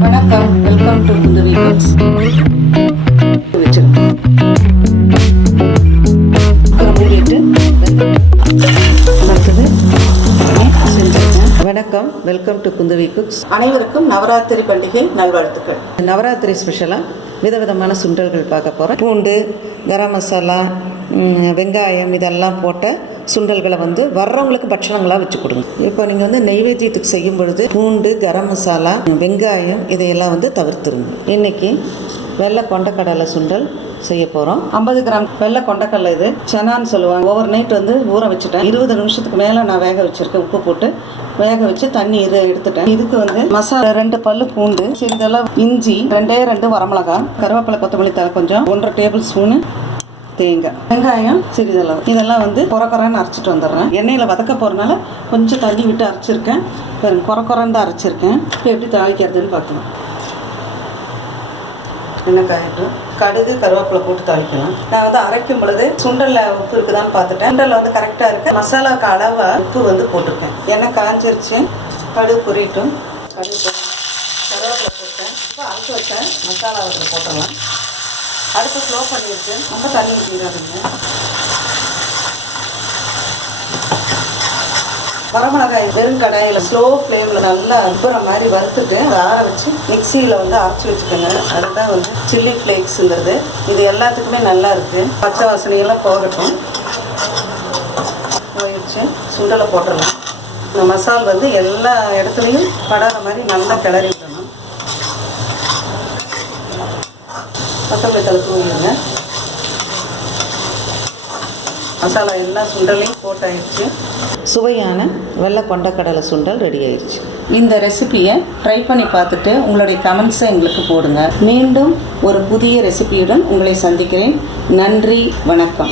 வணக்கம், welcome to Kundavai goods. வணக்கம், welcome to Kundavai cooks. அனைவருக்கும் நவராத்திரி பண்டிகை நல்வாழ்த்துக்கள். நவராத்திரி ஸ்பெஷலாக விதவிதமான சுண்டல்கள் பார்க்க போகிறோம். பூண்டு, கரம் மசாலா, வெங்காயம் இதெல்லாம் போட்ட சுண்டல்களை வர்றவங்களுக்கு பட்சணங்களாக வச்சு கொடுங்க. இப்போ நீங்கள் நெய்வேத்தியத்துக்கு செய்யும் பொழுது பூண்டு, கரம் மசாலா, வெங்காயம் இதையெல்லாம் தவிர்த்துருங்க. இன்றைக்கி வெள்ளை கொண்டக்கடலை சுண்டல் செய்ய போகிறோம். 50 கிராம் வெள்ளை கொண்டக்கடலை, இது சென்னான்னு சொல்லுவாங்க. ஓவர் நைட் ஊற வச்சுட்டேன். 20 நிமிஷத்துக்கு மேலே நான் வேக வச்சுருக்கேன். உப்பு போட்டு வேக வச்சு தண்ணி எடுத்துட்டேன். இதுக்கு மசாலா 2 பல்லு பூண்டு, சிறிதளவு இஞ்சி, 2 வரமிளகாய், கருவேப்பிலை, கொத்தமல்லி தழை கொஞ்சம், 1.5 டேபிள் ஸ்பூனு தேங்காய், வெங்காயம் சிறிதளவு. இதெல்லாம் குறக்குறன்னு அரைச்சிட்டு வந்துடுறேன். எண்ணெயில் வதக்க போகிறனால கொஞ்சம் தண்ணி விட்டு அரைச்சிருக்கேன். குறக்குறன்னு தான் அரைச்சிருக்கேன். இப்போ எப்படி தாளிக்கிறதுன்னு பார்க்கலாம். எண்ணெய் காயட்டும். கடுகு, கருவேப்பிலை போட்டு தாளிக்கலாம். நான் அரைக்கும் பொழுது சுண்டலில் உப்பு இருக்குதான்னு பார்த்துட்டேன். சுண்டலில் கரெக்டாக இருக்குது. மசாலாவுக்கு அளவாக உப்பு போட்டிருக்கேன். எண்ணெய் காய்ஞ்சிருச்சு. கடுகு பொரியட்டும். கடுகு போட்டு கருவேப்பிலை போட்டேன். இப்போ அரைச்சி வச்சேன் மசாலா போட்டுடலாம். அடுப்பு ஸ்லோ பண்ணியிருக்கு. ரொம்ப தண்ணி ஊற்றிடாதீங்க. வரமிளகாய் வெறும் கடாயில் ஸ்லோ ஃப்ளேமில் நல்லா அப்புற மாதிரி வறுத்துட்டு அதை ஆற வச்சு மிக்சியில் அரைச்சி வச்சுக்கோங்க. அதுதான் சில்லி ஃப்ளேக்ஸுங்கிறது. இது எல்லாத்துக்குமே நல்லா இருக்குது. பச்சை வாசனையெல்லாம் போகட்டும். போயிடுச்சு. சுண்டலை போட்டுடலாம். இந்த மசால் எல்லா இடத்துலையும் படாத மாதிரி நல்லா கிளறி விடணும். கொத்தமல்லி தழை தூவிடுங்க. மசாலா எல்லா சுண்டலையும் போட்டாயிடுச்சு. சுவையான வெள்ளை கொண்டக்கடலை சுண்டல் ரெடி ஆயிடுச்சு. இந்த ரெசிபியை ட்ரை பண்ணி பார்த்துட்டு உங்களுடைய கமெண்ட்ஸை எங்களுக்கு போடுங்க. மீண்டும் ஒரு புதிய ரெசிபியுடன் உங்களை சந்திக்கிறேன். நன்றி, வணக்கம்.